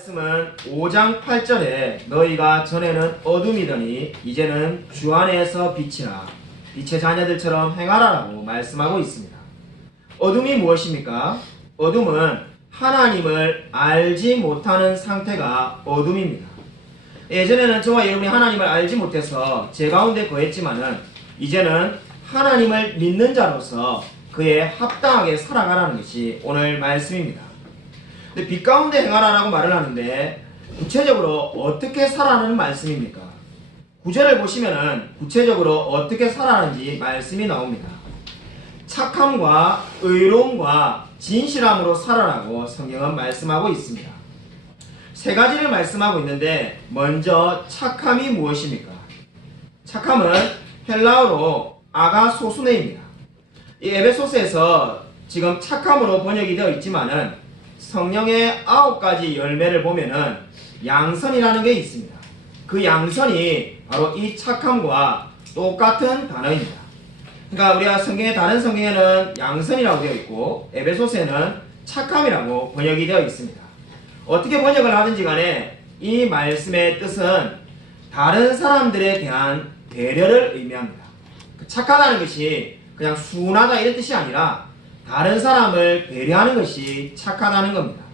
말씀은 5장 8절에 너희가 전에는 어둠이더니 이제는 주 안에서 빛이라 빛의 자녀들처럼 행하라라고 말씀하고 있습니다. 어둠이 무엇입니까? 어둠은 하나님을 알지 못하는 상태가 어둠입니다. 예전에는 저와 여러분이 하나님을 알지 못해서 제 가운데 거했지만은 이제는 하나님을 믿는 자로서 그에 합당하게 살아가라는 것이 오늘 말씀입니다. 근데 빛 가운데 행하라라고 말을 하는데 구체적으로 어떻게 살아라는 말씀입니까? 구절을 보시면은 구체적으로 어떻게 살아라는지 말씀이 나옵니다. 착함과 의로움과 진실함으로 살아라고 성경은 말씀하고 있습니다. 세 가지를 말씀하고 있는데 먼저 착함이 무엇입니까? 착함은 헬라어로 아가소수네입니다. 이 에베소서에서 지금 착함으로 번역이 되어 있지만은 성령의 9가지 열매를 보면은 양선이라는 게 있습니다. 그 양선이 바로 이 착함과 똑같은 단어입니다. 그러니까 우리가 성경의 다른 성경에는 양선이라고 되어 있고 에베소서에는 착함이라고 번역이 되어 있습니다. 어떻게 번역을 하든지 간에 이 말씀의 뜻은 다른 사람들에 대한 배려를 의미합니다. 착하다는 것이 그냥 순하다 이런 뜻이 아니라 다른 사람을 배려하는 것이 착하다는 겁니다.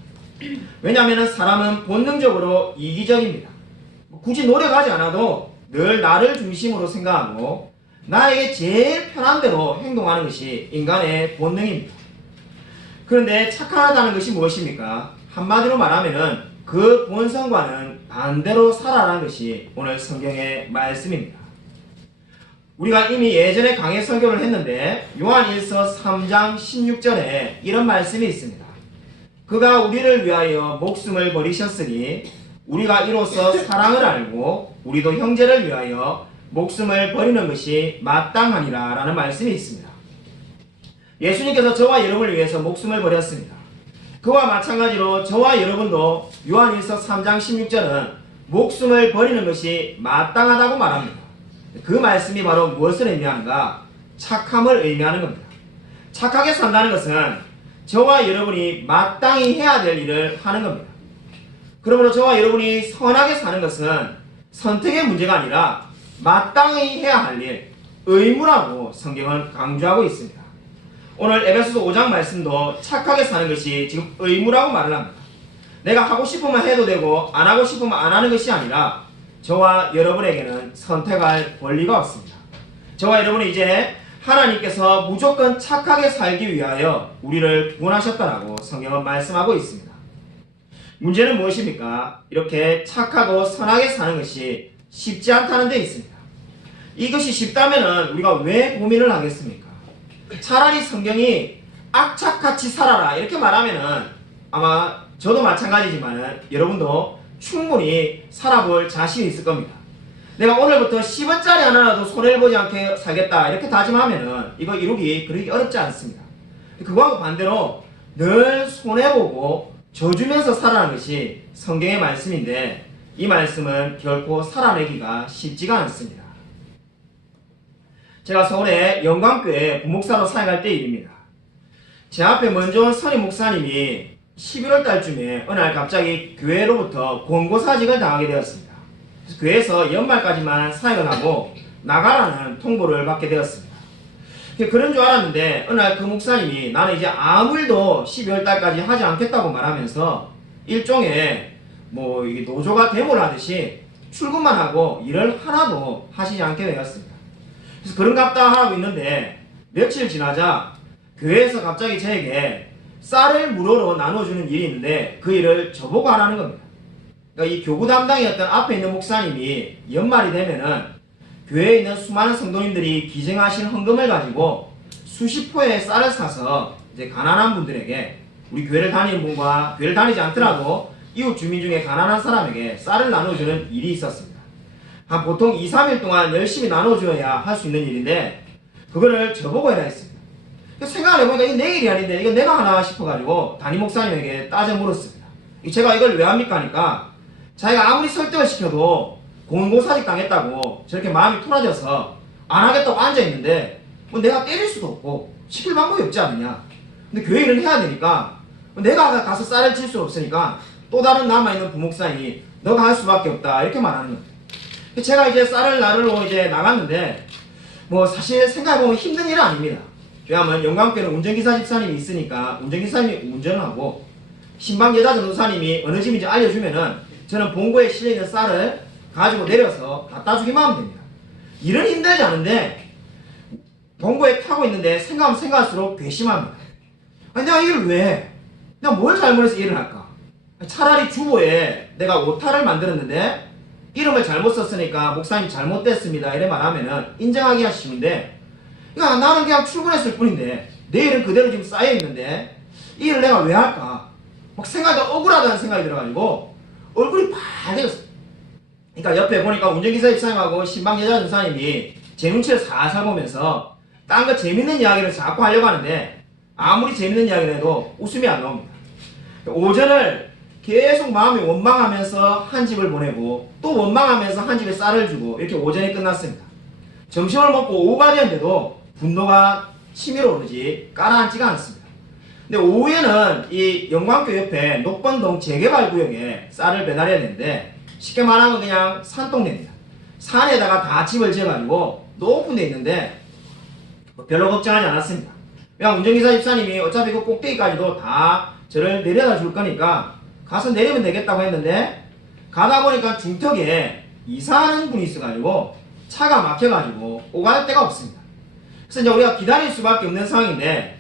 왜냐하면 사람은 본능적으로 이기적입니다. 굳이 노력하지 않아도 늘 나를 중심으로 생각하고 나에게 제일 편한 대로 행동하는 것이 인간의 본능입니다. 그런데 착하다는 것이 무엇입니까? 한마디로 말하면 그 본성과는 반대로 살아라는 것이 오늘 성경의 말씀입니다. 우리가 이미 예전에 강해 설교를 했는데 요한일서 3장 16절에 이런 말씀이 있습니다. 그가 우리를 위하여 목숨을 버리셨으니 우리가 이로써 사랑을 알고 우리도 형제를 위하여 목숨을 버리는 것이 마땅하니라 라는 말씀이 있습니다. 예수님께서 저와 여러분을 위해서 목숨을 버렸습니다. 그와 마찬가지로 저와 여러분도 요한일서 3장 16절은 목숨을 버리는 것이 마땅하다고 말합니다. 그 말씀이 바로 무엇을 의미하는가? 착함을 의미하는 겁니다. 착하게 산다는 것은 저와 여러분이 마땅히 해야 될 일을 하는 겁니다. 그러므로 저와 여러분이 선하게 사는 것은 선택의 문제가 아니라 마땅히 해야 할 일, 의무라고 성경은 강조하고 있습니다. 오늘 에베소서 5장 말씀도 착하게 사는 것이 지금 의무라고 말을 합니다. 내가 하고 싶으면 해도 되고 안 하고 싶으면 안 하는 것이 아니라 저와 여러분에게는 선택할 권리가 없습니다. 저와 여러분은 이제 하나님께서 무조건 착하게 살기 위하여 우리를 구원하셨다라고 성경은 말씀하고 있습니다. 문제는 무엇입니까? 이렇게 착하고 선하게 사는 것이 쉽지 않다는 데 있습니다. 이것이 쉽다면 우리가 왜 고민을 하겠습니까? 차라리 성경이 악착같이 살아라 이렇게 말하면은 아마 저도 마찬가지지만 여러분도 충분히 살아볼 자신이 있을 겁니다. 내가 오늘부터 10원짜리 하나라도 손해를 보지 않게 살겠다 이렇게 다짐하면은 이거 이루기 그렇게 어렵지 않습니다. 그거하고 반대로 늘 손해보고 져주면서 살아가는 것이 성경의 말씀인데 이 말씀은 결코 살아내기가 쉽지가 않습니다. 제가 서울의 영광교회 부목사로 사역할 때 일입니다. 제 앞에 먼저 온 선임 목사님이 11월 달쯤에 어느 날 갑자기 교회로부터 권고사직을 당하게 되었습니다. 그래서 교회에서 연말까지만 사역을 하고 나가라는 통보를 받게 되었습니다. 그런 줄 알았는데 어느 날 그 목사님이 나는 이제 아무 일도 12월 달까지 하지 않겠다고 말하면서 일종의 이게 노조가 데모를 하듯이 출근만 하고 일을 하나도 하시지 않게 되었습니다. 그래서 그런갑다 하고 있는데 며칠 지나자 교회에서 갑자기 저에게 쌀을 무료로 나눠주는 일이 있는데 그 일을 저보고 하라는 겁니다. 그러니까 이 교구 담당이었던 앞에 있는 목사님이 연말이 되면은 교회에 있는 수많은 성도님들이 기증하신 헌금을 가지고 수십 포의 쌀을 사서 이제 가난한 분들에게 우리 교회를 다니는 분과 교회를 다니지 않더라도 이웃 주민 중에 가난한 사람에게 쌀을 나눠주는 일이 있었습니다. 한 보통 2, 3일 동안 열심히 나눠줘야 할 수 있는 일인데 그거를 저보고 해라 했습니다. 생각을 해보니까 이게 내 일이 아닌데 이거 내가 하나 싶어가지고 담임 목사님에게 따져 물었습니다. 제가 이걸 왜 합니까 하니까 자기가 아무리 설득을 시켜도 권고사직 당했다고 저렇게 마음이 토라져서 안 하겠다고 앉아있는데 내가 때릴 수도 없고 시킬 방법이 없지 않느냐. 근데 교회 일을 해야 되니까 내가 가서 쌀을 칠 수 없으니까 또 다른 남아있는 부목사님이 너가 할 수밖에 없다 이렇게 말하는 겁니다. 제가 이제 쌀을 나르러 이제 나갔는데 뭐 사실 생각해보면 힘든 일은 아닙니다. 왜냐하면 영광교회는 운전기사 집사님이 있으니까 운전기사님이 운전을 하고 신방 여자 전도사님이 어느 집인지 알려주면은 저는 본고에 실려있는 쌀을 가지고 내려서 갖다 주기만 하면 됩니다. 일은 힘들지 않은데 본고에 타고 있는데 생각하면 생각할수록 괘씸합니다. 아니 내가 일을 왜? 내가 뭘 잘못해서 일을 할까? 차라리 주보에 내가 오타를 만들었는데 이름을 잘못 썼으니까 목사님 잘못됐습니다 이래 말하면은 인정하기가 쉬운데 그러니까 나는 그냥 출근했을 뿐인데 내일은 그대로 지금 쌓여있는데 이 일을 내가 왜 할까? 막 생각이 억울하다는 생각이 들어가지고 얼굴이 빨개졌어요. 그러니까 옆에 보니까 운전기사 집사님하고 신방 여자 전사님이 제 눈치를 살살 보면서 딴 거 재밌는 이야기를 자꾸 하려고 하는데 아무리 재밌는 이야기를 해도 웃음이 안 나옵니다. 오전을 계속 마음이 원망하면서 한 집을 보내고 또 원망하면서 한 집에 쌀을 주고 이렇게 오전이 끝났습니다. 점심을 먹고 오후가 되었는데도 분노가 치밀어 오르지 가라앉지가 않습니다. 근데 오후에는 이 영광교 옆에 녹건동 재개발구역에 쌀을 배달해야 되는데 쉽게 말하면 그냥 산동네입니다. 산에다가 다 집을 지어가지고 높은 데 있는데 별로 걱정하지 않았습니다. 그냥 운전기사 집사님이 어차피 그 꼭대기까지도 다 저를 내려다 줄 거니까 가서 내리면 되겠다고 했는데 가다 보니까 중턱에 이사하는 분이 있어가지고 차가 막혀가지고 오갈 데가 없습니다. 그래서 이제 우리가 기다릴 수밖에 없는 상황인데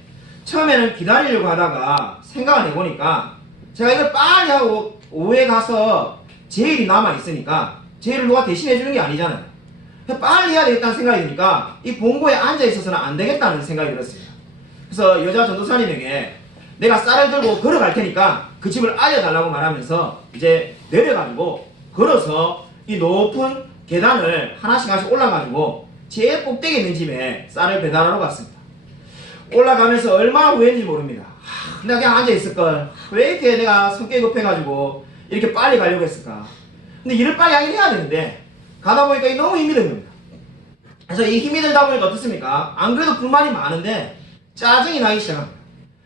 처음에는 기다리려고 하다가 생각을 해보니까 제가 이걸 빨리 하고 오후에 가서 제 일이 남아있으니까 제 일을 누가 대신해주는 게 아니잖아요. 빨리 해야 되겠다는 생각이 드니까 이 본고에 앉아있어서는 안 되겠다는 생각이 들었습니다. 그래서 여자 전도사님에게 내가 쌀을 들고 걸어갈 테니까 그 집을 알려달라고 말하면서 이제 내려가지고 걸어서 이 높은 계단을 하나씩 올라가지고 제일 꼭대기에 있는 집에 쌀을 배달하러 갔습니다. 올라가면서 얼마나 후회했는지 모릅니다. 내가 그냥 앉아있을걸. 왜 이렇게 내가 성격이 급해가지고 이렇게 빨리 가려고 했을까. 근데 일을 빨리 하긴 해야 되는데 가다 보니까 너무 힘이 든 겁니다. 그래서 이 힘이 들다 보니까 어떻습니까? 안 그래도 불만이 많은데 짜증이 나기 시작합니다.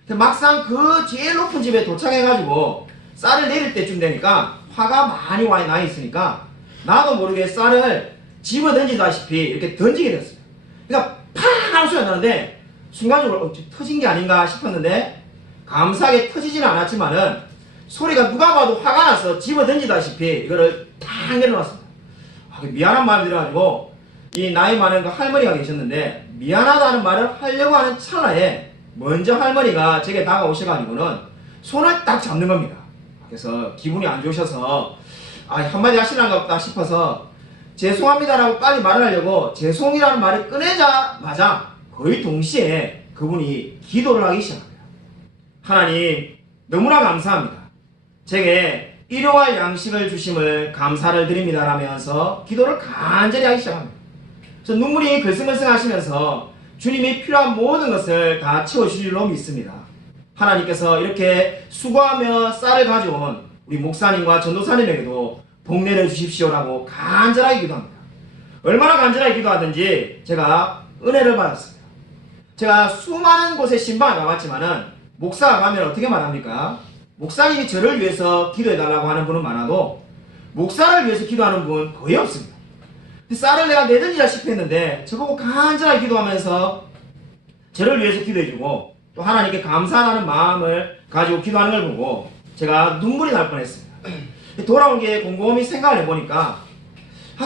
막상 그 제일 높은 집에 도착해가지고 쌀을 내릴 때쯤 되니까 화가 많이 나 있으니까 나도 모르게 쌀을 집어 던지다시피 이렇게 던지게 됐어요. 그러니까 팡 하는 소리가 나는데 순간적으로 터진 게 아닌가 싶었는데 감사하게 터지지는 않았지만은 소리가 누가 봐도 화가 나서 집어 던지다시피 이거를 탁 내려놨습니다. 미안한 마음이 들어가지고 이 나이 많은 그 할머니가 계셨는데 미안하다는 말을 하려고 하는 찰나에 먼저 할머니가 제게 다가오셔가지고는 손을 딱 잡는 겁니다. 그래서 기분이 안 좋으셔서 한마디 하시는가 보다 싶어서 죄송합니다라고 빨리 말을 하려고 죄송이라는 말을 꺼내자마자 거의 동시에 그분이 기도를 하기 시작합니다. 하나님 너무나 감사합니다. 제게 일용할 양식을 주심을 감사를 드립니다 라면서 기도를 간절히 하기 시작합니다. 그래서 눈물이 글썽글썽 하시면서 주님이 필요한 모든 것을 다 채워주실 줄로 믿습니다. 하나님께서 이렇게 수고하며 쌀을 가져온 우리 목사님과 전도사님에게도 복 내려주십시오라고 간절하게 기도합니다. 얼마나 간절하게 기도하든지 제가 은혜를 받았습니다. 제가 수많은 곳에 신방을 가봤지만은 목사가 가면 어떻게 말합니까? 목사님이 저를 위해서 기도해달라고 하는 분은 많아도 목사를 위해서 기도하는 분 거의 없습니다. 쌀을 내가 내던지다시피 했는데 저보고 간절하게 기도하면서 저를 위해서 기도해주고 또 하나님께 감사하는 마음을 가지고 기도하는 걸 보고 제가 눈물이 날 뻔했습니다. 돌아온 게 곰곰이 생각을 해보니까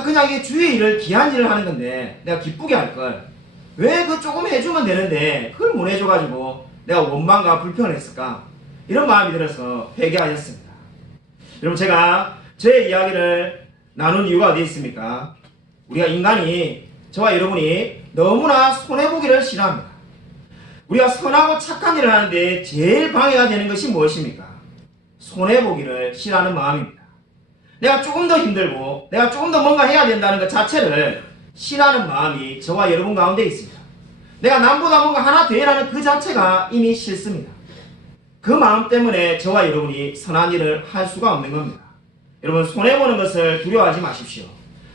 그냥 이게 주의 일을 귀한 일을 하는 건데 내가 기쁘게 할걸 왜 그 조금 해주면 되는데 그걸 못 해줘가지고 내가 원망과 불평을 했을까 이런 마음이 들어서 회개하였습니다. 여러분 제가 제 이야기를 나눈 이유가 어디에 있습니까? 우리가 인간이 저와 여러분이 너무나 손해보기를 싫어합니다. 우리가 선하고 착한 일을 하는데 제일 방해가 되는 것이 무엇입니까? 손해보기를 싫어하는 마음입니다. 내가 조금 더 힘들고 내가 조금 더 뭔가 해야 된다는 것 자체를 싫어하는 마음이 저와 여러분 가운데 있습니다. 내가 남보다 뭔가 하나 더 해라는 그 자체가 이미 싫습니다. 그 마음 때문에 저와 여러분이 선한 일을 할 수가 없는 겁니다. 여러분 손해보는 것을 두려워하지 마십시오.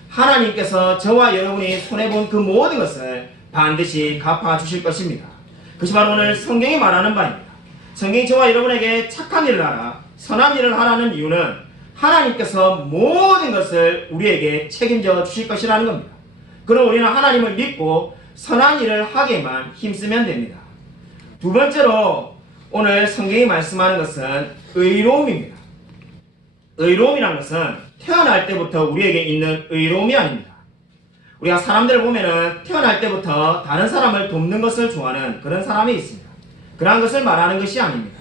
하나님께서 저와 여러분이 손해본 그 모든 것을 반드시 갚아주실 것입니다. 그것이 바로 오늘 성경이 말하는 바입니다. 성경이 저와 여러분에게 착한 일을 하라, 선한 일을 하라는 이유는 하나님께서 모든 것을 우리에게 책임져 주실 것이라는 겁니다. 그럼 우리는 하나님을 믿고 선한 일을 하게만 힘쓰면 됩니다. 두 번째로 오늘 성경이 말씀하는 것은 의로움입니다. 의로움이라는 것은 태어날 때부터 우리에게 있는 의로움이 아닙니다. 우리가 사람들을 보면은 태어날 때부터 다른 사람을 돕는 것을 좋아하는 그런 사람이 있습니다. 그러한 것을 말하는 것이 아닙니다.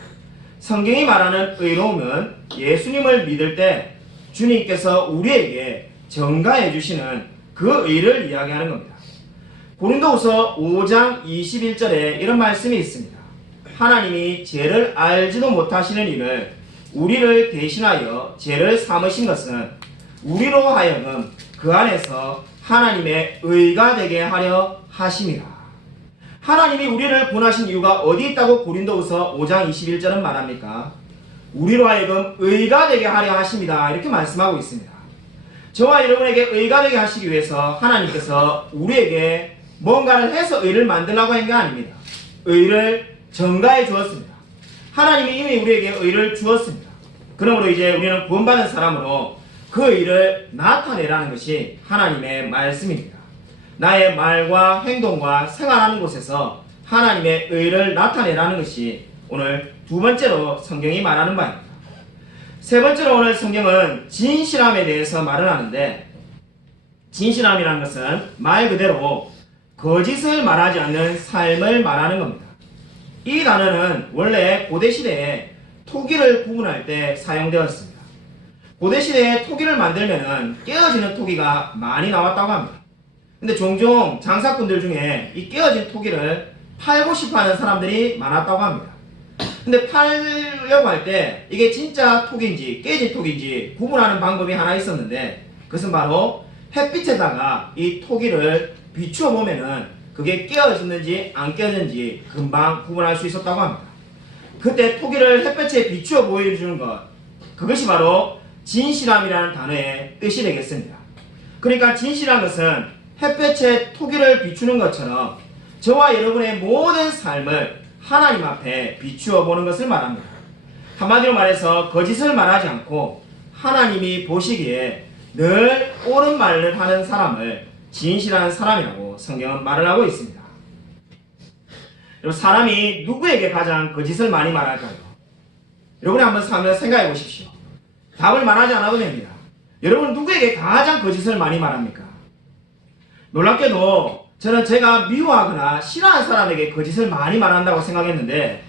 성경이 말하는 의로움은 예수님을 믿을 때 주님께서 우리에게 전가해 주시는 그 의를 이야기하는 겁니다. 고린도후서 5장 21절에 이런 말씀이 있습니다. 하나님이 죄를 알지도 못하시는 이를 우리를 대신하여 죄를 삼으신 것은 우리로 하여금 그 안에서 하나님의 의가 되게 하려 하심이라. 하나님이 우리를 구원하신 이유가 어디 있다고 고린도후서 5장 21절은 말합니까? 우리로 하여금 의가 되게 하려 하심이다, 이렇게 말씀하고 있습니다. 저와 여러분에게 의가 되게 하시기 위해서 하나님께서 우리에게 뭔가를 해서 의를 만들라고 한 게 아닙니다. 의를 전가해 주었습니다. 하나님이 이미 우리에게 의를 주었습니다. 그러므로 이제 우리는 구원받은 사람으로 그 의를 나타내라는 것이 하나님의 말씀입니다. 나의 말과 행동과 생활하는 곳에서 하나님의 의를 나타내라는 것이 오늘 두 번째로 성경이 말하는 바입니다. 세 번째로 오늘 성경은 진실함에 대해서 말을 하는데, 진실함이라는 것은 말 그대로 거짓을 말하지 않는 삶을 말하는 겁니다. 이 단어는 원래 고대시대에 토기를 구분할 때 사용되었습니다. 고대시대에 토기를 만들면은 깨어지는 토기가 많이 나왔다고 합니다. 근데 종종 장사꾼들 중에 이 깨어진 토기를 팔고 싶어 하는 사람들이 많았다고 합니다. 근데 팔려고 할 때 이게 진짜 톡인지 깨진 톡인지 구분하는 방법이 하나 있었는데, 그것은 바로 햇빛에다가 이 토기를 비추어 보면은 그게 깨어졌는지 안 깨어졌는지 금방 구분할 수 있었다고 합니다. 그때 토기를 햇볕에 비추어 보여주는 것, 그것이 바로 진실함이라는 단어의 뜻이 되겠습니다. 그러니까 진실한 것은 햇볕에 토기를 비추는 것처럼 저와 여러분의 모든 삶을 하나님 앞에 비추어 보는 것을 말합니다. 한마디로 말해서 거짓을 말하지 않고 하나님이 보시기에 늘 옳은 말을 하는 사람을 진실한 사람이라고 성경은 말을 하고 있습니다. 여러분, 사람이 누구에게 가장 거짓을 많이 말할까요? 여러분이 한번 생각해 보십시오. 답을 말하지 않아도 됩니다. 여러분, 누구에게 가장 거짓을 많이 말합니까? 놀랍게도 저는 제가 미워하거나 싫어하는 사람에게 거짓을 많이 말한다고 생각했는데,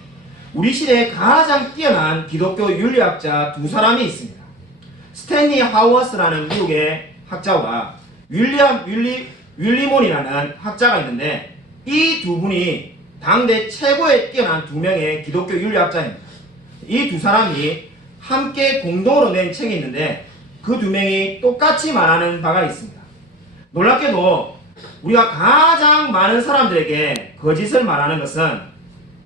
우리 시대에 가장 뛰어난 기독교 윤리학자 두 사람이 있습니다. 스탠리 하워스라는 미국의 학자와 윌리몬이라는 학자가 있는데, 이 두 분이 당대 최고의 뛰어난 두 명의 기독교 윤리학자입니다. 이 두 사람이 함께 공동으로 낸 책이 있는데, 그 두 명이 똑같이 말하는 바가 있습니다. 놀랍게도 우리가 가장 많은 사람들에게 거짓을 말하는 것은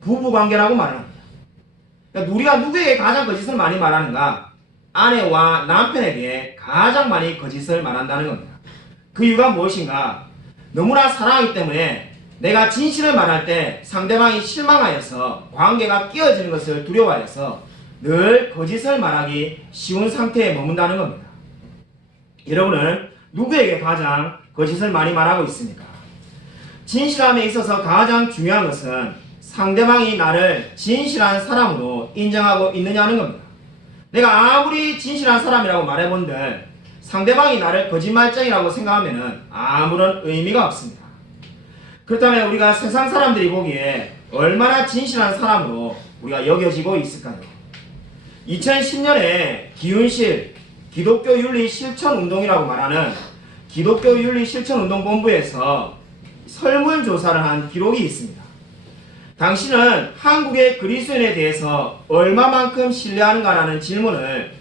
부부관계라고 말합니다. 그러니까 우리가 누구에게 가장 거짓을 많이 말하는가? 아내와 남편에게 가장 많이 거짓을 말한다는 겁니다. 그 이유가 무엇인가? 너무나 사랑하기 때문에 내가 진실을 말할 때 상대방이 실망하여서 관계가 깨어지는 것을 두려워해서 늘 거짓을 말하기 쉬운 상태에 머문다는 겁니다. 여러분은 누구에게 가장 거짓을 많이 말하고 있습니까? 진실함에 있어서 가장 중요한 것은 상대방이 나를 진실한 사람으로 인정하고 있느냐는 겁니다. 내가 아무리 진실한 사람이라고 말해본들 상대방이 나를 거짓말쟁이라고 생각하면 아무런 의미가 없습니다. 그렇다면 우리가 세상 사람들이 보기에 얼마나 진실한 사람으로 우리가 여겨지고 있을까요? 2010년에 기윤실 기독교 윤리 실천 운동이라고 말하는 기독교 윤리 실천 운동 본부에서 설문조사를 한 기록이 있습니다. 당신은 한국의 그리스도인에 대해서 얼마만큼 신뢰하는가라는 질문을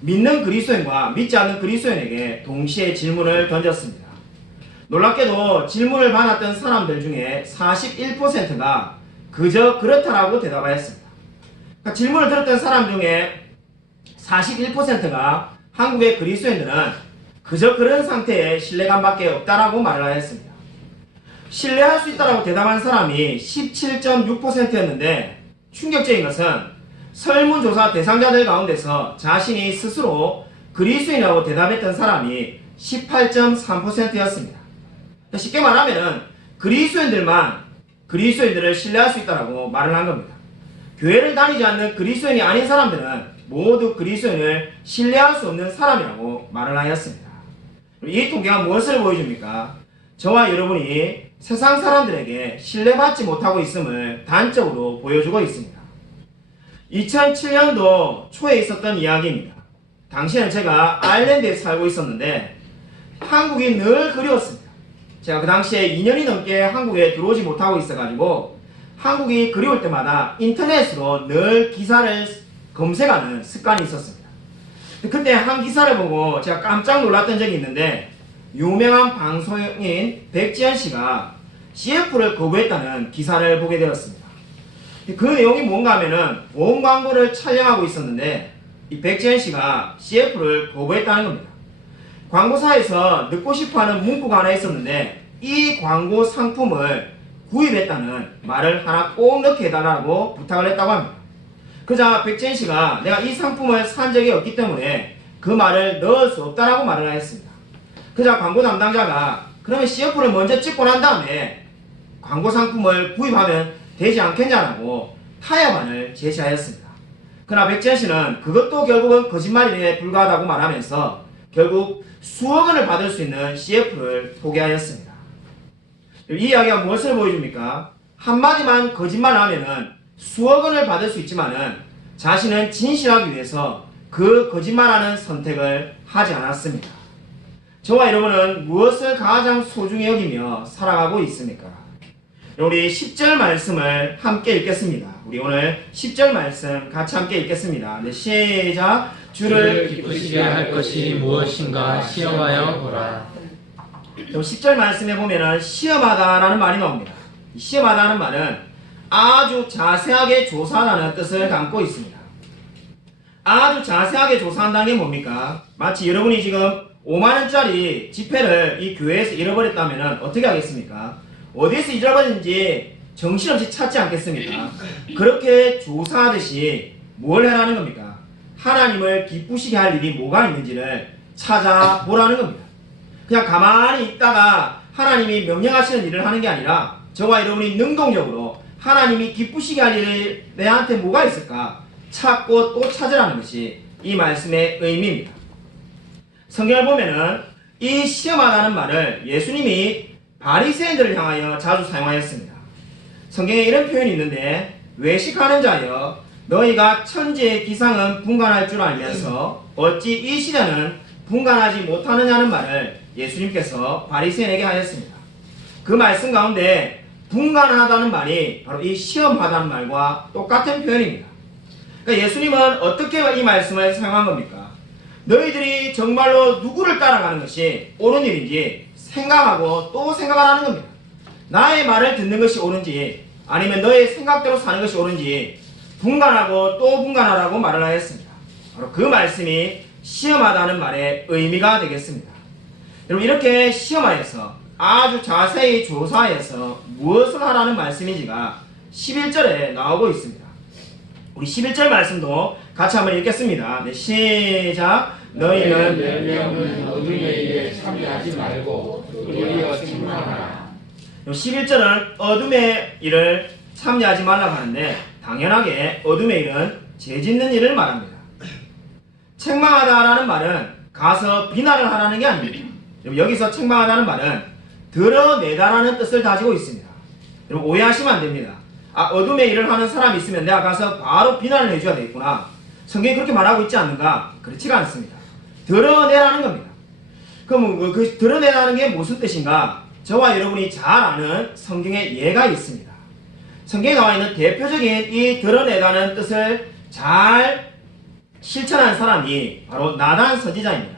믿는 그리스도인과 믿지 않는 그리스도인에게 동시에 질문을 던졌습니다. 놀랍게도 질문을 받았던 사람들 중에 41%가 그저 그렇다라고 대답하였습니다. 그러니까 질문을 들었던 사람 중에 41%가 한국의 그리스도인들은 그저 그런 상태에 신뢰감밖에 없다라고 말을 하였습니다. 신뢰할 수 있다라고 대답한 사람이 17.6%였는데 충격적인 것은 설문조사 대상자들 가운데서 자신이 스스로 그리스도인이라고 대답했던 사람이 18.3%였습니다. 쉽게 말하면 그리스도인들만 그리스도인들을 신뢰할 수 있다고 말을 한 겁니다. 교회를 다니지 않는 그리스도인이 아닌 사람들은 모두 그리스도인을 신뢰할 수 없는 사람이라고 말을 하였습니다. 이 통계가 무엇을 보여줍니까? 저와 여러분이 세상 사람들에게 신뢰받지 못하고 있음을 단적으로 보여주고 있습니다. 2007년도 초에 있었던 이야기입니다. 당시에는 제가 아일랜드에 살고 있었는데 한국이 늘 그리웠습니다. 제가 그 당시에 2년이 넘게 한국에 들어오지 못하고 있어가지고 한국이 그리울 때마다 인터넷으로 늘 기사를 검색하는 습관이 있었습니다. 그때 한 기사를 보고 제가 깜짝 놀랐던 적이 있는데 유명한 방송인 백지연 씨가 CF를 거부했다는 기사를 보게 되었습니다. 그 내용이 뭔가 하면은 보험 광고를 촬영하고 있었는데 이 백지연 씨가 CF를 거부했다는 겁니다. 광고사에서 넣고 싶어하는 문구가 하나 있었는데 이 광고 상품을 구입했다는 말을 하나 꼭 넣게 해달라고 부탁을 했다고 합니다. 그러자 백지연 씨가 내가 이 상품을 산 적이 없기 때문에 그 말을 넣을 수 없다라고 말을 하였습니다. 그러자 광고 담당자가 그러면 CF를 먼저 찍고 난 다음에 광고 상품을 구입하면 되지 않겠냐라고 타협안을 제시하였습니다. 그러나 백지연 씨는 그것도 결국은 거짓말에 불과하다고 말하면서 결국 수억 원을 받을 수 있는 CF를 포기하였습니다. 이 이야기가 무엇을 보여줍니까? 한마디만 거짓말을 하면은 수억 원을 받을 수 있지만은 자신은 진실하기 위해서 그 거짓말하는 선택을 하지 않았습니다. 저와 여러분은 무엇을 가장 소중히 여기며 살아가고 있습니까? 우리 10절 말씀을 함께 읽겠습니다. 우리 오늘 10절 말씀 같이 함께 읽겠습니다. 네, 시작. 주를 기쁘시게 할 것이 무엇인가 시험하여 보라. 10절 말씀에 보면은 시험하다라는 말이 나옵니다. 시험하다는 말은 아주 자세하게 조사하는 뜻을 담고 있습니다. 아주 자세하게 조사한다는 게 뭡니까? 마치 여러분이 지금 5만원짜리 지폐를 이 교회에서 잃어버렸다면 어떻게 하겠습니까? 어디에서 잃어버렸는지 정신없이 찾지 않겠습니까? 그렇게 조사하듯이 뭘 해라는 겁니까? 하나님을 기쁘시게 할 일이 뭐가 있는지를 찾아보라는 겁니다. 그냥 가만히 있다가 하나님이 명령하시는 일을 하는 게 아니라 저와 여러분이 능동적으로 하나님이 기쁘시게 할 일이 내한테 뭐가 있을까 찾고 또 찾으라는 것이 이 말씀의 의미입니다. 성경을 보면은 이 시험하다는 말을 예수님이 바리새인들을 향하여 자주 사용하였습니다. 성경에 이런 표현이 있는데 외식하는 자여 너희가 천지의 기상은 분간할 줄 알면서 어찌 이 시대는 분간하지 못하느냐는 말을 예수님께서 바리새인에게 하였습니다. 그 말씀 가운데 분간하다는 말이 바로 이 시험하다는 말과 똑같은 표현입니다. 그러니까 예수님은 어떻게 이 말씀을 사용한 겁니까? 너희들이 정말로 누구를 따라가는 것이 옳은 일인지 생각하고 또 생각하라는 겁니다. 나의 말을 듣는 것이 옳은지 아니면 너의 생각대로 사는 것이 옳은지 분간하고 또 분간하라고 말을 하였습니다. 바로 그 말씀이 시험하다는 말의 의미가 되겠습니다. 여러분 이렇게 시험하여서 아주 자세히 조사해서 무엇을 하라는 말씀인지가 11절에 나오고 있습니다. 우리 11절 말씀도 같이 한번 읽겠습니다. 네, 시작. 너희는 내 명은 어둠에 의해 참여하지 말고 도리어 책망하라. 11절은 어둠의 일을 참여하지 말라고 하는데 당연하게 어둠의 일은 죄짓는 일을 말합니다. 책망하다라는 말은 가서 비난을 하라는 게 아닙니다. 여기서 책망하다는 말은 드러내다라는 뜻을 가지고 있습니다. 여러분 오해하시면 안 됩니다. 어둠의 일을 하는 사람이 있으면 내가 가서 바로 비난을 해줘야 되겠구나. 성경이 그렇게 말하고 있지 않는가? 그렇지가 않습니다. 드러내라는 겁니다. 그럼 그 드러내라는 게 무슨 뜻인가? 저와 여러분이 잘 아는 성경의 예가 있습니다. 성경에 나와 있는 대표적인 이 드러내다는 뜻을 잘 실천한 사람이 바로 나단 선지자입니다.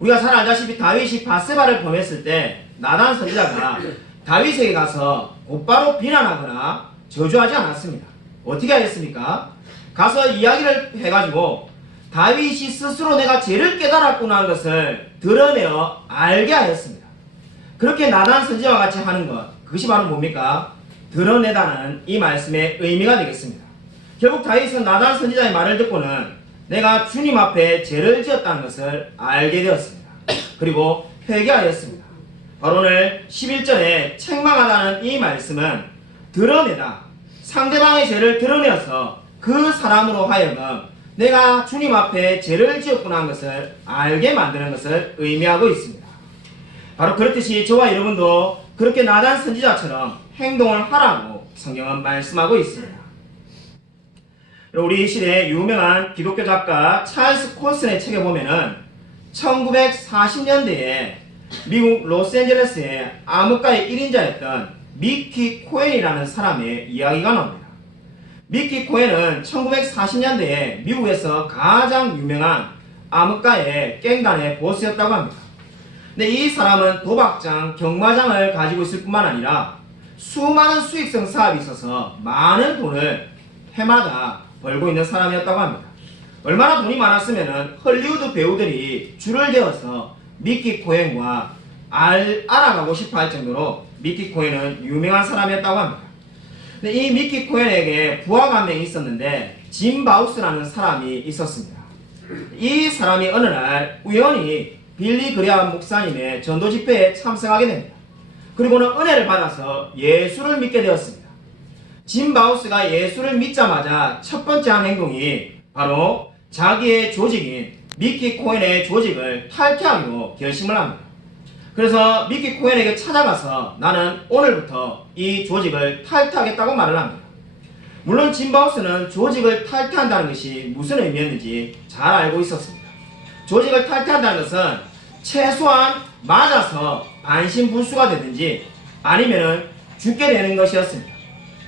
우리가 잘 알다시피 다윗이 밧세바를 범했을 때 나단 선지자가 다윗에게 가서 곧바로 비난하거나 저주하지 않았습니다. 어떻게 하였습니까? 가서 이야기를 해가지고 다윗이 스스로 내가 죄를 깨달았구나 하는 것을 드러내어 알게 하였습니다. 그렇게 나단 선지자와 같이 하는 것, 그것이 바로 뭡니까? 드러내다는 이 말씀의 의미가 되겠습니다. 결국 다윗은 나단 선지자의 말을 듣고는 내가 주님 앞에 죄를 지었다는 것을 알게 되었습니다. 그리고 회개하였습니다. 바로 오늘 11절에 책망하다는 이 말씀은 드러내다, 상대방의 죄를 드러내어서 그 사람으로 하여금 내가 주님 앞에 죄를 지었구나 하는 것을 알게 만드는 것을 의미하고 있습니다. 바로 그렇듯이 저와 여러분도 그렇게 나단 선지자처럼 행동을 하라고 성경은 말씀하고 있습니다. 우리 시대의 유명한 기독교 작가 찰스 콜슨의 책에 보면은 1940년대에 미국 로스앤젤레스의 암흑가의 1인자였던 미키 코엔이라는 사람의 이야기가 나옵니다. 미키 코엔은 1940년대에 미국에서 가장 유명한 암흑가의 갱단의 보스였다고 합니다. 근데 이 사람은 도박장, 경마장을 가지고 있을 뿐만 아니라 수많은 수익성 사업이 있어서 많은 돈을 해마다 벌고 있는 사람이었다고 합니다. 얼마나 돈이 많았으면 헐리우드 배우들이 줄을 대어서 미키 코엔과 알아가고 싶어 할 정도로 미키 코엔은 유명한 사람이었다고 합니다. 근데 이 미키 코엔에게 부하가 한 명 있었는데 짐 바우스라는 사람이 있었습니다. 이 사람이 어느 날 우연히 빌리 그레암 목사님의 전도 집회에 참석하게 됩니다. 그리고는 은혜를 받아서 예수를 믿게 되었습니다. 짐 바우스가 예수를 믿자마자 첫 번째 한 행동이 바로 자기의 조직인 미키 코엔의 조직을 탈퇴하기로 결심을 합니다. 그래서 미키 코엔에게 찾아가서 나는 오늘부터 이 조직을 탈퇴하겠다고 말을 합니다. 물론 짐 바우스는 조직을 탈퇴한다는 것이 무슨 의미였는지 잘 알고 있었습니다. 조직을 탈퇴한다는 것은 최소한 맞아서 반신불수가 되든지 아니면은 죽게 되는 것이었습니다.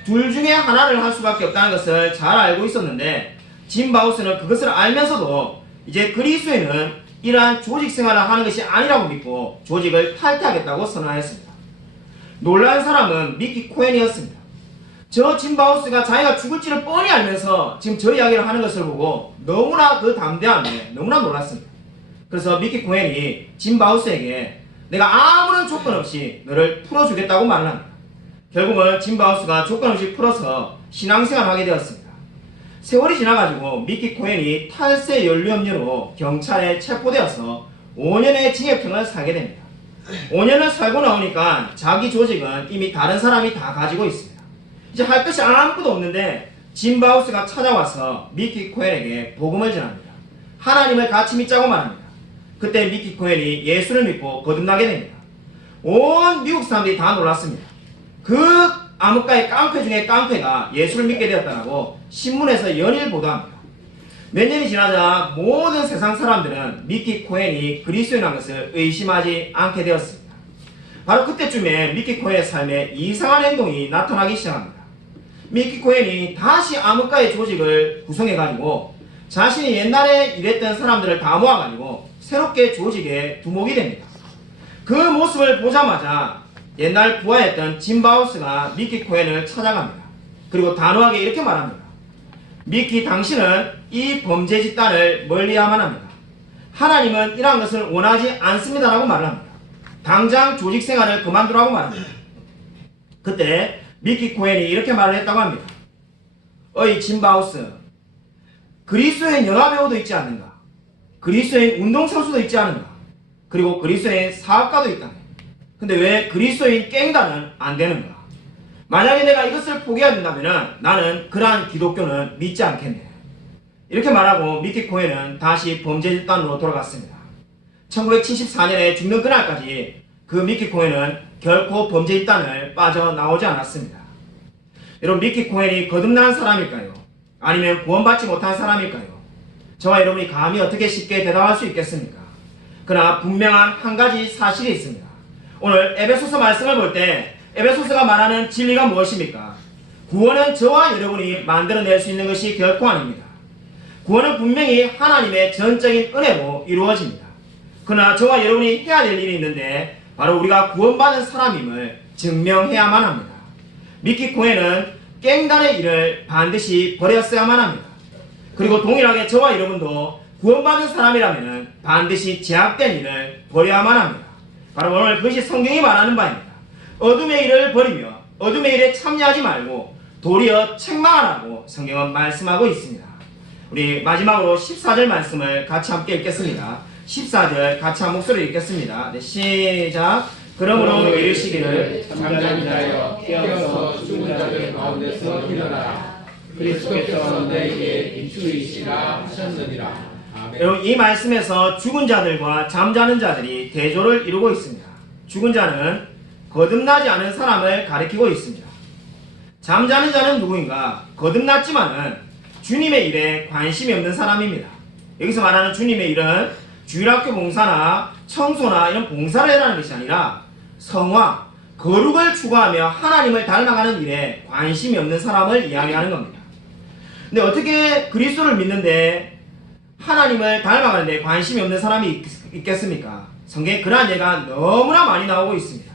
둘 중에 하나를 할 수밖에 없다는 것을 잘 알고 있었는데 짐 바우스는 그것을 알면서도 이제 그리스도인은 이러한 조직 생활을 하는 것이 아니라고 믿고 조직을 탈퇴하겠다고 선언하였습니다. 놀란 사람은 미키 코엔이었습니다. 저 짐 바우스가 자기가 죽을지를 뻔히 알면서 지금 저 이야기를 하는 것을 보고 너무나 그 담대함에 너무나 놀랐습니다. 그래서 미키 코엔이 짐 바우스에게 내가 아무런 조건 없이 너를 풀어주겠다고 말을 합니다. 결국은 짐 바우스가 조건 없이 풀어서 신앙생활을 하게 되었습니다. 세월이 지나가지고 미키 코엔이 탈세 연루 혐의로 경찰에 체포되어서 5년의 징역형을 살게 됩니다. 5년을 살고 나오니까 자기 조직은 이미 다른 사람이 다 가지고 있습니다. 이제 할 것이 아무것도 없는데 짐 바우스가 찾아와서 미키 코엔에게 복음을 전합니다. 하나님을 같이 믿자고 말합니다. 그때 미키 코엔이 예수를 믿고 거듭나게 됩니다. 온 미국 사람들이 다 놀랐습니다. 그 암흑가의 깡패 중에 깡패가 예수를 믿게 되었다고 신문에서 연일 보도합니다. 몇 년이 지나자 모든 세상 사람들은 미키 코엔이 그리스도인한 것을 의심하지 않게 되었습니다. 바로 그때쯤에 미키 코엔의 삶에 이상한 행동이 나타나기 시작합니다. 미키 코엔이 다시 암흑가의 조직을 구성해가지고 자신이 옛날에 일했던 사람들을 다 모아가지고 새롭게 조직에 두목이 됩니다. 그 모습을 보자마자 옛날 부하였던 짐 바우스가 미키 코엔을 찾아갑니다. 그리고 단호하게 이렇게 말합니다. 미키, 당신은 이 범죄 집단을 멀리해야만 합니다. 하나님은 이러한 것을 원하지 않습니다라고 말을 합니다. 당장 조직 생활을 그만두라고 말합니다. 그때 미키 코엔이 이렇게 말을 했다고 합니다. 어이 짐 바우스, 그리스도인 영화배우도 있지 않는가? 그리스도인 운동선수도 있지 않은가? 그리고 그리스도인 사업가도 있다. 근데 왜 그리스도인 깽단은 안 되는가? 만약에 내가 이것을 포기해야 된다면 나는 그러한 기독교는 믿지 않겠네. 이렇게 말하고 미키 코엔은 다시 범죄 집단으로 돌아갔습니다. 1974년에 죽는 그날까지 그 미키 코엔은 결코 범죄 집단을 빠져나오지 않았습니다. 여러분, 미키 코엔이 거듭난 사람일까요? 아니면 구원받지 못한 사람일까요? 저와 여러분이 감히 어떻게 쉽게 대답할 수 있겠습니까? 그러나 분명한 한 가지 사실이 있습니다. 오늘 에베소서 말씀을 볼 때 에베소서가 말하는 진리가 무엇입니까? 구원은 저와 여러분이 만들어낼 수 있는 것이 결코 아닙니다. 구원은 분명히 하나님의 전적인 은혜로 이루어집니다. 그러나 저와 여러분이 해야 될 일이 있는데 바로 우리가 구원받은 사람임을 증명해야만 합니다. 미키 코엔은 깽단의 일을 반드시 버렸어야만 합니다. 그리고 동일하게 저와 여러분도 구원받은 사람이라면 반드시 제약된 일을 버려야만 합니다. 바로 오늘 그것이 성경이 말하는 바입니다. 어둠의 일을 버리며 어둠의 일에 참여하지 말고 도리어 책망하라고 성경은 말씀하고 있습니다. 우리 마지막으로 14절 말씀을 같이 함께 읽겠습니다. 14절 같이 한 목소리 읽겠습니다. 네, 시작. 그러므로 이르시기를 잠잠히 자여 깨어서 죽은 자들 가운데서 일어나라. 그리스도께서 너에게 비추이시라 하셨느니라. 아멘. 여러분, 이 말씀에서 죽은 자들과 잠자는 자들이 대조를 이루고 있습니다. 죽은 자는 거듭나지 않은 사람을 가리키고 있습니다. 잠자는 자는 누구인가? 거듭났지만은 주님의 일에 관심이 없는 사람입니다. 여기서 말하는 주님의 일은 주일학교 봉사나 청소나 이런 봉사를 해라는 것이 아니라 성화, 거룩을 추구하며 하나님을 닮아가는 일에 관심이 없는 사람을 이야기하는 겁니다. 근데 어떻게 그리스도를 믿는데 하나님을 닮아가는 데 관심이 없는 사람이 있겠습니까? 성경에 그러한 예가 너무나 많이 나오고 있습니다.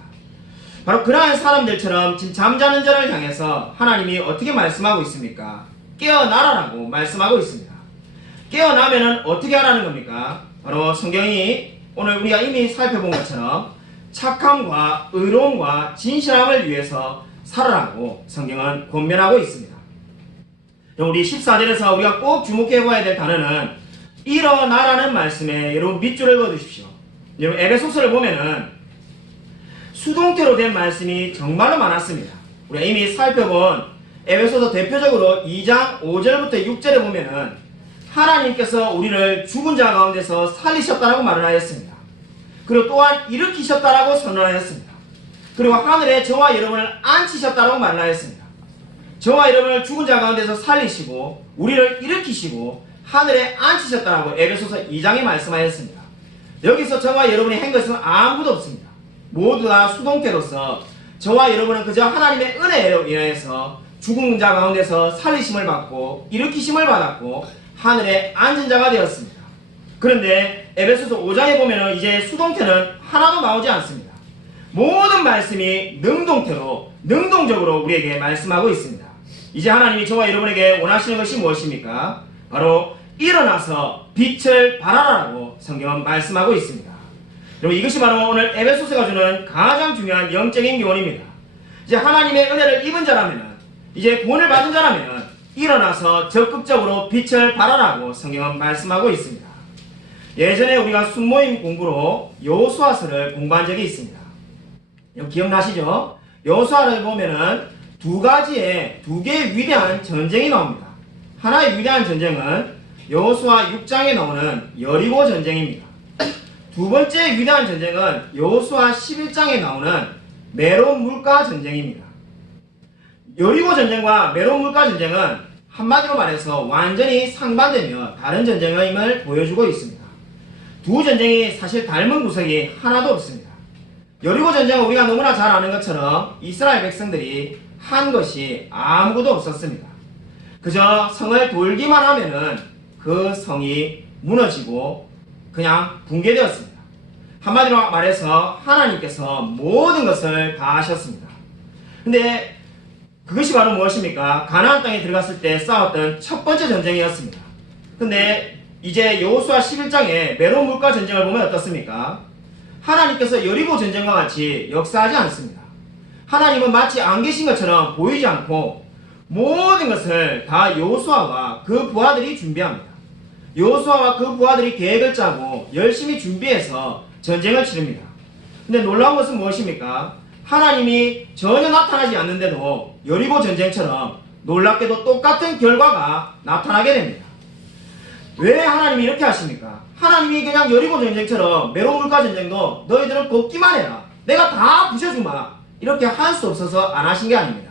바로 그러한 사람들처럼 지금 잠자는 자를 향해서 하나님이 어떻게 말씀하고 있습니까? 깨어나라라고 말씀하고 있습니다. 깨어나면은 어떻게 하라는 겁니까? 바로 성경이 오늘 우리가 이미 살펴본 것처럼 착함과 의로움과 진실함을 위해서 살아라고 성경은 권면하고 있습니다. 우리 14절에서 우리가 꼭 주목해 봐야 될 단어는 일어나라는 말씀에 여러분 밑줄을 그어두십시오. 여러분 에베소서를 보면은 수동태로 된 말씀이 정말로 많았습니다. 우리가 이미 살펴본 에베소서 대표적으로 2장 5절부터 6절에 보면은 하나님께서 우리를 죽은 자 가운데서 살리셨다라고 말을 하였습니다. 그리고 또한 일으키셨다라고 선언하였습니다. 그리고 하늘에 저와 여러분을 앉히셨다라고 말을 하였습니다. 저와 여러분을 죽은 자 가운데서 살리시고 우리를 일으키시고 하늘에 앉히셨다라고 에베소서 2장에 말씀하였습니다. 여기서 저와 여러분이 한 것은 아무것도 없습니다. 모두 다 수동태로서 저와 여러분은 그저 하나님의 은혜로 인해서 죽은 자 가운데서 살리심을 받고 일으키심을 받았고 하늘에 앉은 자가 되었습니다. 그런데 에베소서 5장에 보면 이제 수동태는 하나도 나오지 않습니다. 모든 말씀이 능동태로 능동적으로 우리에게 말씀하고 있습니다. 이제 하나님이 저와 여러분에게 원하시는 것이 무엇입니까? 바로 일어나서 빛을 발하라고 성경은 말씀하고 있습니다. 여러분 이것이 바로 오늘 에베소서가 주는 가장 중요한 영적인 교훈입니다. 이제 하나님의 은혜를 입은 자라면 이제 구원을 받은 자라면 일어나서 적극적으로 빛을 발하라고 성경은 말씀하고 있습니다. 예전에 우리가 순모임 공부로 여호수아서를 공부한 적이 있습니다. 기억나시죠? 여호수아를 보면은 두 개의 위대한 전쟁이 나옵니다. 하나의 위대한 전쟁은 여호수아 6장에 나오는 여리고 전쟁입니다. 두 번째 위대한 전쟁은 여호수아 11장에 나오는 메론 물가 전쟁입니다. 여리고 전쟁과 메론 물가 전쟁은 한마디로 말해서 완전히 상반되며 다른 전쟁임을 보여주고 있습니다. 두 전쟁이 사실 닮은 구석이 하나도 없습니다. 여리고 전쟁은 우리가 너무나 잘 아는 것처럼 이스라엘 백성들이 한 것이 아무것도 없었습니다. 그저 성을 돌기만 하면은 그 성이 무너지고 그냥 붕괴되었습니다. 한마디로 말해서 하나님께서 모든 것을 다 하셨습니다. 근데 그것이 바로 무엇입니까? 가나안 땅에 들어갔을 때 싸웠던 첫 번째 전쟁이었습니다. 근데 이제 여호수아 11장에 메론 물가 전쟁을 보면 어떻습니까? 하나님께서 여리고 전쟁과 같이 역사하지 않습니다. 하나님은 마치 안 계신 것처럼 보이지 않고 모든 것을 다 여호수아와 그 부하들이 준비합니다. 여호수아와 그 부하들이 계획을 짜고 열심히 준비해서 전쟁을 치릅니다. 근데 놀라운 것은 무엇입니까? 하나님이 전혀 나타나지 않는데도 여리고 전쟁처럼 놀랍게도 똑같은 결과가 나타나게 됩니다. 왜 하나님이 이렇게 하십니까? 하나님이 그냥 여리고 전쟁처럼 메론 물가 전쟁도 너희들은 걷기만 해라, 내가 다 부셔주마, 이렇게 할 수 없어서 안 하신 게 아닙니다.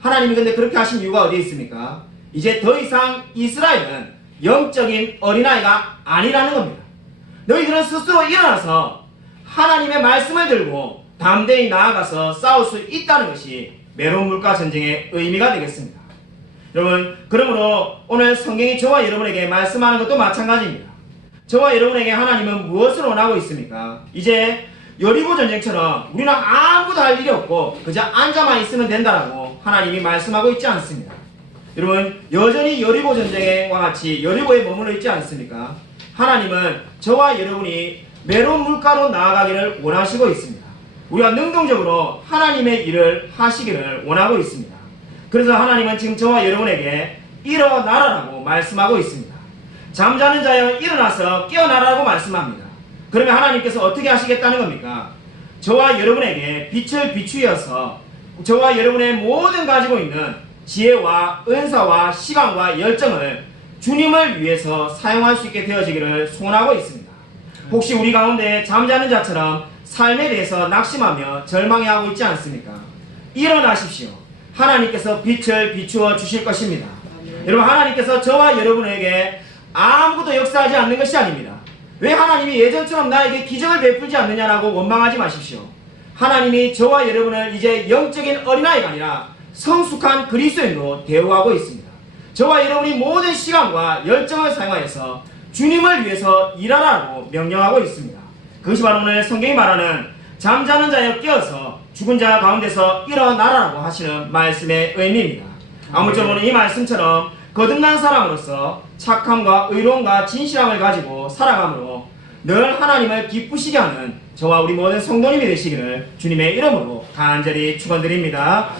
하나님이 근데 그렇게 하신 이유가 어디에 있습니까? 이제 더 이상 이스라엘은 영적인 어린아이가 아니라는 겁니다. 너희들은 스스로 일어나서 하나님의 말씀을 들고 담대히 나아가서 싸울 수 있다는 것이 메론 물가 전쟁의 의미가 되겠습니다. 여러분, 그러므로 오늘 성경이 저와 여러분에게 말씀하는 것도 마찬가지입니다. 저와 여러분에게 하나님은 무엇을 원하고 있습니까? 이제 여리고 전쟁처럼 우리는 아무것도 할 일이 없고 그저 앉아만 있으면 된다라고 하나님이 말씀하고 있지 않습니다. 여러분, 여전히 여리고 전쟁과 같이 여리고에 머물러 있지 않습니까? 하나님은 저와 여러분이 메론 물가로 나아가기를 원하시고 있습니다. 우리가 능동적으로 하나님의 일을 하시기를 원하고 있습니다. 그래서 하나님은 지금 저와 여러분에게 일어나라라고 말씀하고 있습니다. 잠자는 자여 일어나서 깨어나라고 말씀합니다. 그러면 하나님께서 어떻게 하시겠다는 겁니까? 저와 여러분에게 빛을 비추어서 저와 여러분의 모든 가지고 있는 지혜와 은사와 시간과 열정을 주님을 위해서 사용할 수 있게 되어지기를 소원하고 있습니다. 혹시 우리 가운데 잠자는 자처럼 삶에 대해서 낙심하며 절망해하고 있지 않습니까? 일어나십시오. 하나님께서 빛을 비추어 주실 것입니다. 여러분, 하나님께서 저와 여러분에게 아무것도 역사하지 않는 것이 아닙니다. 왜 하나님이 예전처럼 나에게 기적을 베풀지 않느냐라고 원망하지 마십시오. 하나님이 저와 여러분을 이제 영적인 어린아이가 아니라 성숙한 그리스도인으로 대우하고 있습니다. 저와 여러분이 모든 시간과 열정을 사용하여서 주님을 위해서 일하라고 명령하고 있습니다. 그것이 바로 오늘 성경이 말하는 잠자는 자여 깨어서 죽은 자 가운데서 일어나라고 하시는 말씀의 의미입니다. 아무쪼록 오늘 이 말씀처럼 거듭난 사람으로서 착함과 의로움과 진실함을 가지고 살아감으로 늘 하나님을 기쁘시게 하는 저와 우리 모든 성도님이 되시기를 주님의 이름으로 간절히 축원드립니다.